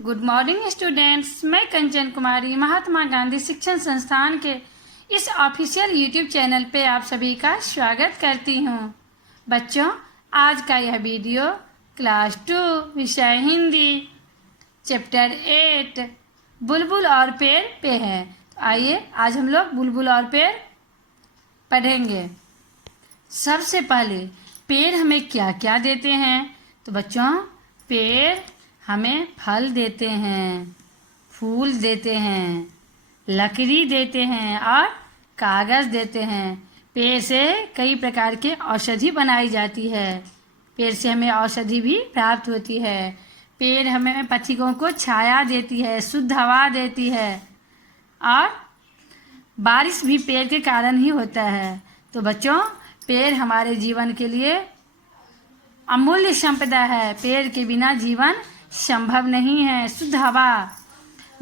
Good morning students. मैं कंचन कुमारी महात्मा गांधी शिक्षण संस्थान के इस ऑफिशियल यूट्यूब चैनल पे आप सभी का स्वागत करती हूँ। बच्चों, आज का यह वीडियो क्लास 2 विषय हिंदी चैप्टर 8 बुलबुल और पेड़ पे है। तो आइए आज हम लोग बुलबुल और पेड़ पढ़ेंगे। सबसे पहले पेड़ हमें क्या क्या देते हैं? तो बच्चों, पेड़ हमें फल देते हैं, फूल देते हैं, लकड़ी देते हैं और कागज़ देते हैं। पेड़ से कई प्रकार के औषधि बनाई जाती है। पेड़ से हमें औषधि भी प्राप्त होती है। पेड़ हमें पथिकों को छाया देती है, शुद्ध हवा देती है और बारिश भी पेड़ के कारण ही होता है। तो बच्चों, पेड़ हमारे जीवन के लिए अमूल्य संपदा है। पेड़ के बिना जीवन संभव नहीं है। शुद्ध हवा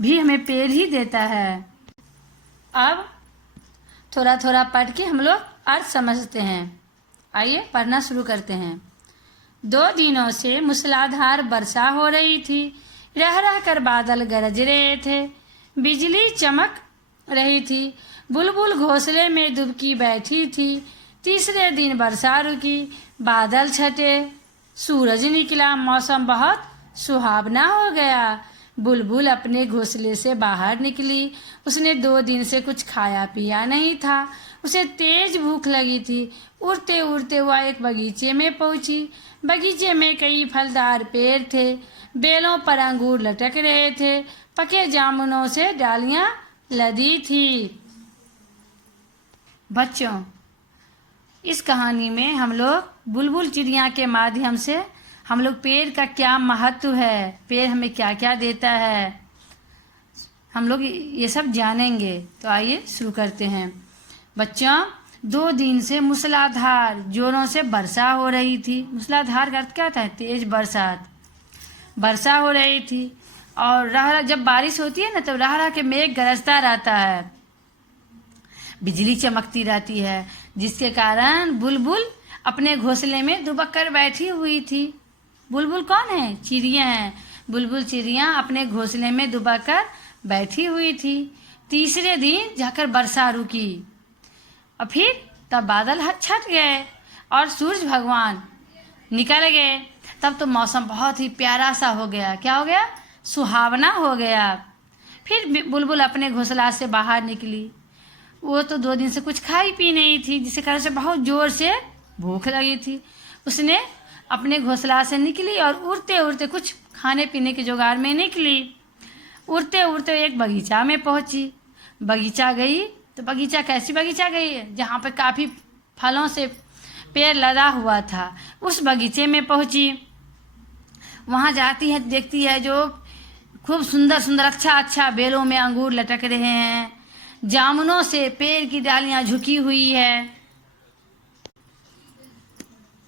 भी हमें पेड़ ही देता है। अब थोड़ा थोड़ा पढ़ के हम लोग अर्थ समझते हैं। आइए पढ़ना शुरू करते हैं। 2 दिनों से मूसलाधार वर्षा हो रही थी। रह रह कर बादल गरज रहे थे, बिजली चमक रही थी। बुलबुल घोंसले में दुबकी बैठी थी। तीसरे दिन वर्षा रुकी, बादल छटे, सूरज निकला, मौसम बहुत सुहावना हो गया। बुलबुल अपने घोंसले से बाहर निकली। उसने 2 दिन से कुछ खाया पिया नहीं था। उसे तेज भूख लगी थी। उड़ते उड़ते वह एक बगीचे में पहुंची। बगीचे में कई फलदार पेड़ थे। बेलों पर अंगूर लटक रहे थे। पके जामुनों से डालियां लदी थी। बच्चों, इस कहानी में हम लोग बुलबुल चिड़िया के माध्यम से हम लोग पेड़ का क्या महत्व है, पेड़ हमें क्या क्या देता है, हम लोग ये सब जानेंगे। तो आइए शुरू करते हैं। बच्चों, 2 दिन से मूसलाधार जोरों से वर्षा हो रही थी। मूसलाधार का अर्थ क्या था? तेज बरसात। वर्षा हो रही थी और जब बारिश होती है ना, तो रह रह के मेघ गरजता रहता है, बिजली चमकती रहती है, जिसके कारण बुलबुल अपने घोंसले में दुबक कर बैठी हुई थी। बुलबुल कौन है? चिड़िया है। बुलबुल चिड़िया अपने घोंसले में दुबक कर बैठी हुई थी। तीसरे दिन जाकर वर्षा रुकी और फिर तब बादल छट गए और सूरज भगवान निकल गए। तब तो मौसम बहुत ही प्यारा सा हो गया। क्या हो गया? सुहावना हो गया। फिर बुलबुल अपने घोंसला से बाहर निकली। वो तो 2 दिन से कुछ खाई पी नहीं थी, जिसके कारण से बहुत जोर से भूख लगी थी। उसने अपने घोंसला से निकली और उड़ते उड़ते कुछ खाने पीने के जुगाड़ में निकली। उड़ते उड़ते एक बगीचा में पहुंची। बगीचा गई तो बगीचा कैसी बगीचा गई है? जहाँ पे काफ़ी फलों से पेड़ लदा हुआ था। उस बगीचे में पहुंची। वहाँ जाती है, देखती है जो खूब सुंदर सुंदर अच्छा बेलों में अंगूर लटक रहे हैं। जामुनों से पेड़ की डालियां झुकी हुई है।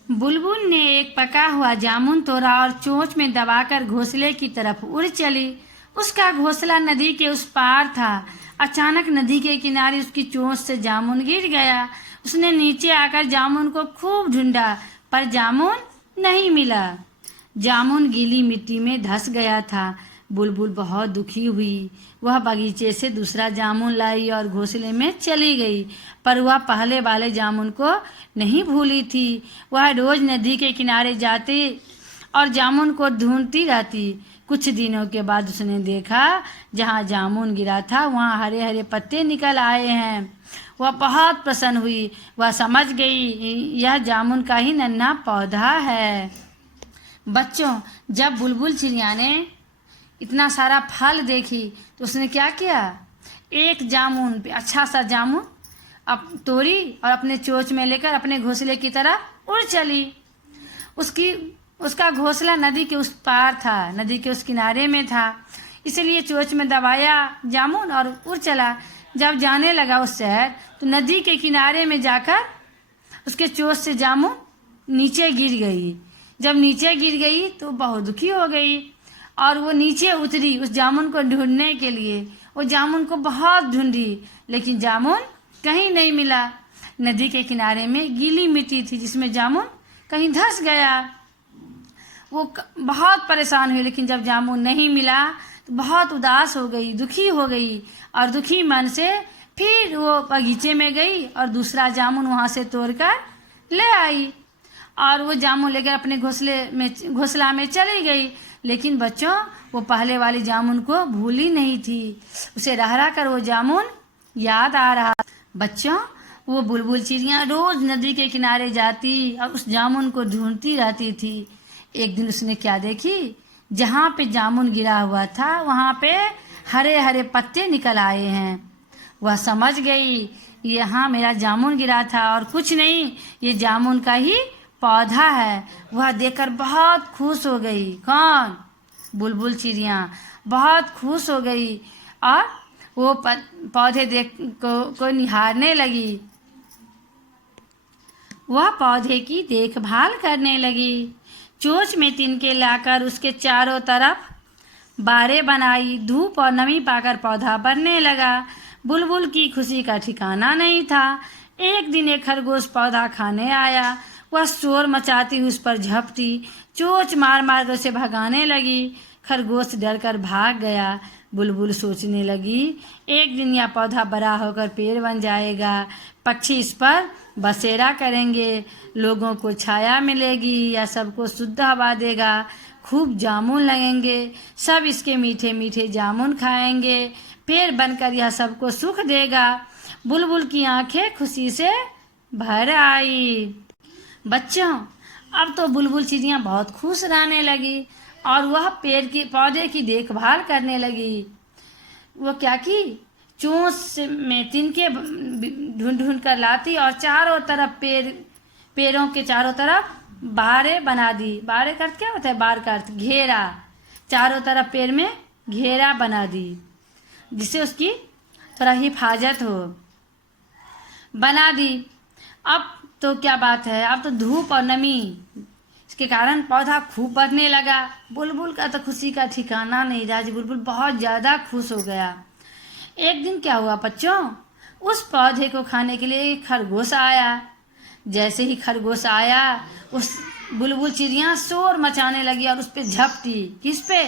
बुलबुल ने एक पका हुआ जामुन तोड़ा और चोंच में दबाकर घोंसले की तरफ उड़ चली। उसका घोंसला नदी के उस पार था। अचानक नदी के किनारे उसकी चोंच से जामुन गिर गया। उसने नीचे आकर जामुन को खूब ढूंढा, पर जामुन नहीं मिला। जामुन गीली मिट्टी में धंस गया था। बुलबुल बहुत दुखी हुई। वह बगीचे से दूसरा जामुन लाई और घोंसले में चली गई, पर वह पहले वाले जामुन को नहीं भूली थी। वह रोज नदी के किनारे जाती और जामुन को ढूंढती रहती। कुछ दिनों के बाद उसने देखा, जहाँ जामुन गिरा था वहाँ हरे हरे पत्ते निकल आए हैं। वह बहुत प्रसन्न हुई। वह समझ गई यह जामुन का ही नन्हा पौधा है। बच्चों, जब बुलबुल चिड़िया ने इतना सारा फल देखी तो उसने क्या किया? एक जामुन पे अच्छा सा जामुन अब तोड़ी और अपने चोंच में लेकर अपने घोंसले की तरफ उड़ चली। उसका घोंसला नदी के उस पार था, नदी के उस किनारे में था, इसलिए चोंच में दबाया जामुन और उड़ चला। जब जाने लगा उस शहर, तो नदी के किनारे में जाकर उसके चोंच से जामुन नीचे गिर गई। जब नीचे गिर गई तो बहुत दुखी हो गई और वो नीचे उतरी उस जामुन को ढूंढने के लिए। वो जामुन को बहुत ढूंढी, लेकिन जामुन कहीं नहीं मिला। नदी के किनारे में गीली मिट्टी थी, जिसमें जामुन कहीं धंस गया। बहुत परेशान हुई, लेकिन जब जामुन नहीं मिला तो बहुत उदास हो गई, दुखी हो गई, और दुखी मन से फिर वो बगीचे में गई और दूसरा जामुन वहाँ से तोड़कर ले आई और वो जामुन लेकर अपने घोंसला में चली गई। लेकिन बच्चों, वो पहले वाली जामुन को भूली नहीं थी, उसे रह रह कर वो जामुन याद आ रहा। बच्चों, वो बुलबुल चिड़िया रोज नदी के किनारे जाती और उस जामुन को ढूंढती रहती थी। एक दिन उसने क्या देखी, जहाँ पे जामुन गिरा हुआ था वहाँ पे हरे हरे पत्ते निकल आए हैं। वह समझ गई, यहाँ मेरा जामुन गिरा था और कुछ नहीं, ये जामुन का ही पौधा है। वह देखकर बहुत खुश हो गई। कौन? बुलबुल चिड़िया बहुत खुश हो गई और वो पौधे को निहारने लगी। वह पौधे की देखभाल करने लगी। चोंच में तिनके लाकर उसके चारों तरफ बारें बनाई। धूप और नमी पाकर पौधा बढ़ने लगा। बुलबुल की खुशी का ठिकाना नहीं था। एक दिन एक खरगोश पौधा खाने आया। वह शोर मचाती उस पर झपटी, चोंच मार मार कर उसे भगाने लगी। खरगोश डरकर भाग गया। बुलबुल सोचने लगी, एक दिन यह पौधा बड़ा होकर पेड़ बन जाएगा, पक्षी इस पर बसेरा करेंगे, लोगों को छाया मिलेगी, या सबको शुद्ध हवा देगा, खूब जामुन लगेंगे, सब इसके मीठे मीठे जामुन खाएंगे, पेड़ बनकर यह सबको सुख देगा। बुलबुल की आंखें खुशी से भर आई। बच्चों, अब तो बुलबुल चिड़िया बहुत खुश रहने लगी और वह पौधे की देखभाल करने लगी। वो क्या की, चोंच में तिनके ढूंढ ढूंढ कर लाती और चारों तरफ पेड़ों के चारों तरफ बारें बना दी। बारें का अर्थ क्या होता है? बार का अर्थ घेरा। चारों तरफ पेड़ में घेरा बना दी, जिससे उसकी थोड़ा हिफाजत हो, बना दी। अब तो क्या बात है, अब तो धूप और नमी इसके कारण पौधा खूब बढ़ने लगा। बुलबुल का तो खुशी का ठिकाना नहीं रहा। बुलबुल बहुत ज़्यादा खुश हो गया। एक दिन क्या हुआ बच्चों, उस पौधे को खाने के लिए खरगोश आया। जैसे ही खरगोश आया, उस बुलबुल चिड़िया शोर मचाने लगी और उस पे झपटी। किस पे?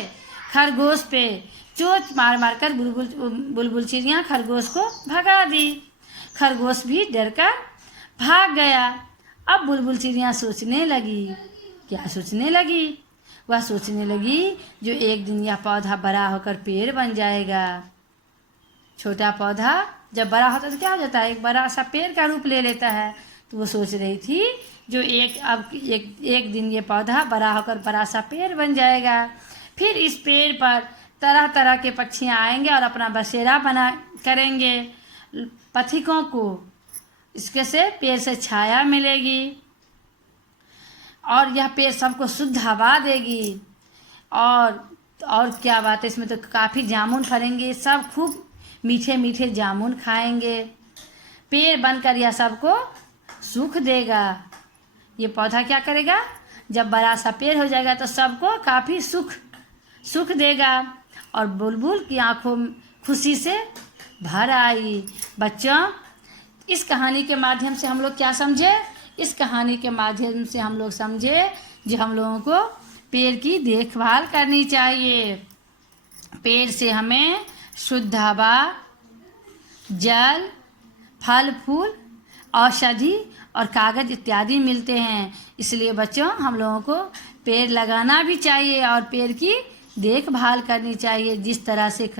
खरगोश पे। चोंच मार मार कर बुलबुल चिड़िया खरगोश को भगा दी। खरगोश भी डरकर भाग गया। अब बुलबुल चिड़िया सोचने लगी। क्या सोचने लगी? वह सोचने लगी, जो एक दिन यह पौधा बड़ा होकर पेड़ बन जाएगा। छोटा पौधा जब बड़ा होता है तो क्या हो जाता है? एक बड़ा सा पेड़ का रूप ले लेता है। तो वो सोच रही थी, जो एक दिन ये पौधा बड़ा होकर बड़ा सा पेड़ बन जाएगा, फिर इस पेड़ पर तरह तरह के पक्षियाँ आएंगे और अपना बसेरा करेंगे। पथिकों को इसके से पेड़ से छाया मिलेगी और यह पेड़ सबको शुद्ध हवा देगी। और क्या बात है, इसमें तो काफ़ी जामुन फलेंगे, सब खूब मीठे मीठे जामुन खाएंगे। पेड़ बनकर यह सबको सुख देगा। ये पौधा क्या करेगा, जब बड़ा सा पेड़ हो जाएगा तो सबको काफ़ी सुख देगा। और बुलबुल की आंखों खुशी से भर आई। बच्चों, इस कहानी के माध्यम से हम लोग क्या समझे? इस कहानी के माध्यम से हम लोग समझे जो हम लोगों को पेड़ की देखभाल करनी चाहिए। पेड़ से हमें शुद्ध हवा, जल, फल फूल, औषधि और कागज इत्यादि मिलते हैं। इसलिए बच्चों, हम लोगों को पेड़ लगाना भी चाहिए और पेड़ की देखभाल करनी चाहिए। जिस तरह से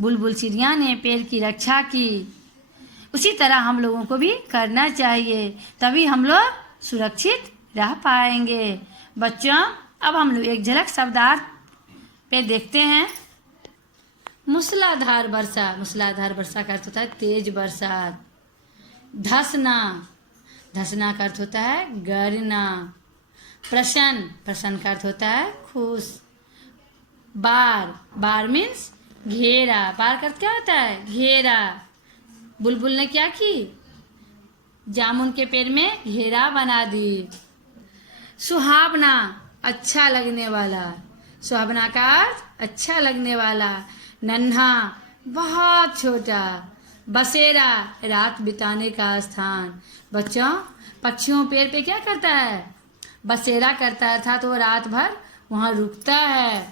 बुलबुल चिड़िया ने पेड़ की रक्षा की, उसी तरह हम लोगों को भी करना चाहिए, तभी हम लोग सुरक्षित रह पाएंगे। बच्चों, अब हम लोग एक झलक शब्दार्थ पे देखते हैं। मूसलाधार वर्षा। मूसलाधार वर्षा का अर्थ होता है तेज बरसात। धसना। धसना का अर्थ होता है गरना। प्रसन्न। प्रसन्न का अर्थ होता है खुश। बार। बार मीन्स घेरा। बार का अर्थ क्या होता है? घेरा। बुलबुल ने क्या की? जामुन के पेड़ में घेरा बना दी। सुहावना। अच्छा लगने वाला। सुहावना का अर्थ अच्छा लगने वाला। नन्हा, बहुत छोटा। बसेरा, रात बिताने का स्थान। बच्चों, पक्षियों पेड़ पे क्या करता है? बसेरा करता है, अर्थात वो रात भर वहाँ रुकता है।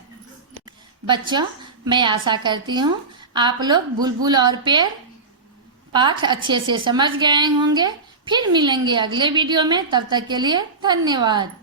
बच्चों, मैं आशा करती हूँ आप लोग बुलबुल और पेड़ पाठ अच्छे से समझ गए होंगे। फिर मिलेंगे अगले वीडियो में, तब तक के लिए धन्यवाद।